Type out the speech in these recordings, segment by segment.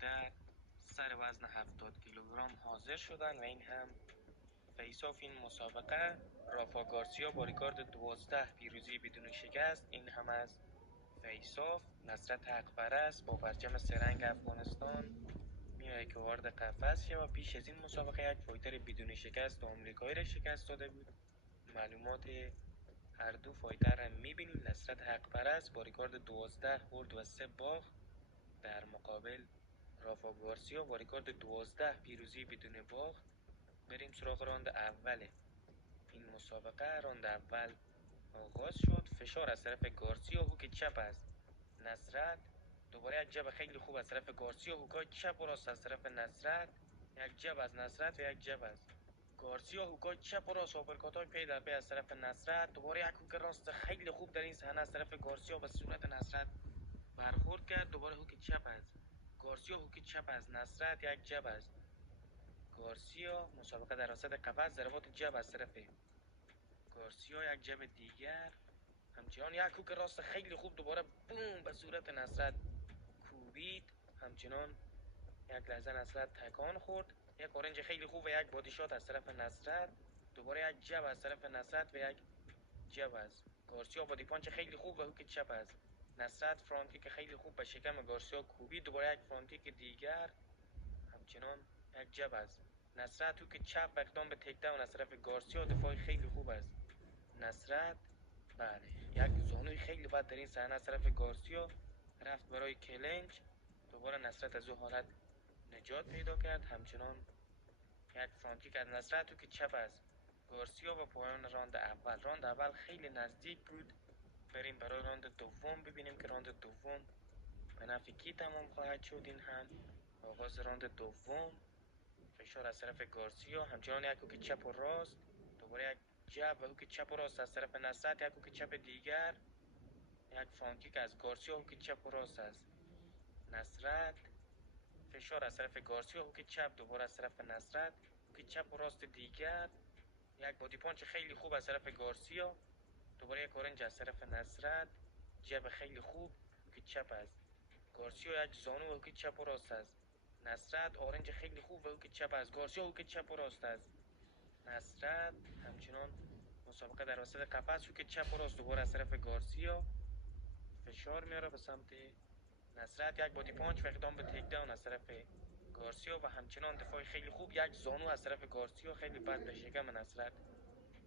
فایتر سر وزن 70 کیلوگرم حاضر شدن و این هم فیس آف این مسابقه. رافا گارسیا با ریکارد 12 پیروزی بدون شکست. این هم از فیس آف. نصرت حقپرست با پرچم سرنگ افغانستان میاد که وارد قفس شه و پیش از این مسابقه یک فایتر بدون شکست آمریکایی را شکست داده بود. معلومات هر دو فایتر را میبینیم. نصرت حقپرست با ریکارد 12 برد و 3 باخت در مقابل رافا گارسیا با ریکارد 12 پیروزی بدون باخت. بریم سراغ راند اول این مسابقه. راند اول آغاز شد. فشار از طرف گارسیا، هوک چپ از نصرت. دوباره یک جب خیلی خوب از طرف گارسیا، هوکای چپ و راست از طرف نصرت. یک جب از نصرت و یک جب از گارسیا، هوکای چپ و راست، آپرکات‌های پی در پی از طرف نصرت. دوباره یک هوک راست خیلی خوب در این صحنه از طرف گارسیا به صورت نصرت برخورد کرد. دوباره هوک چپ از گارسیا، هوک چپ از نصرت، یک جب از گارسیا. مسابقه در وسط قفس، ضربات جب از طرف گارسیا، یک جب دیگر. همچنان یک هوک راست خیلی خوب دوباره بوم به صورت نصرت کوبید. همچنان یک لحظه نصرت تکان خورد. یک اورنج خیلی خوب و یک بادی شات از طرف نصرت. دوباره یک جب از طرف نصرت و یک جب از گارسیا. بادی پانچ خیلی خوب و هوک چپ از نصرت. فرانت کیک خیلی خوب به شکم گارسیا کوبید. دوباره یک فرانت کیک دیگر. همچنان یک جب از نصرت، هوک چپ و اقدام به تیک داون از طرف گارسیا. دفاع خیلی خوب از نصرت. بله، یک زانوی خیلی بد در این صحنه از طرف گارسیا. رفت برای کلنج. دوباره نصرت از او حالت نجات پیدا کرد. همچنان یک فرانت کیک از نصرت، هوک چپ از گارسیا و پایان راند اول. راند اول خیلی نزدیک بود. بریم برای راند دوم ببینیم که راند دوم به نفع کی تمام خواهد شد. این هم آغاز راند دوم. فشار از طرف گارسیا، همچنان یک هوک چپ و راست. دوباره یک جب و هوک چپ و راست از طرف نصرت. یک هوک چپ دیگر. یک فرانت کیک از گارسیا، هوک چپ و راست از نصرت. فشار از طرف گارسیا، هوک چپ دوباره از طرف نصرت، هوک چپ و راست دیگر. یک بادی پانچ خیلی خوب از طرف گارسیا. دوباره یک اورنج از طرف نصرت. جب خیلی خوب، هوک چپ از گارسیا. یک زانو و هوک چپ و راست از نصرت. اورنج خیلی خوب و هوک چپ از گارسیا، هوک چپ و راست از نصرت. همچنان مسابقه در وسط قفس. هوک چپ و راست دوباره از طرف گارسیا. فشار میاره به سمت نصرت. یک بادی پانچ و اقدام به تیک داون از طرف گارسیا و همچنان دفاع خیلی خوب. یک زانو از طرف گارسیا خیلی بد به شکم نصرت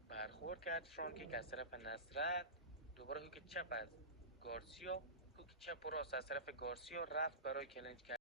برخورد کرد. فرانت کیک از طرف نصرت. دوباره هوک چپ از گارسیا، هوک چپ و راست از طرف گارسیا. رفت برای کلنج کرد.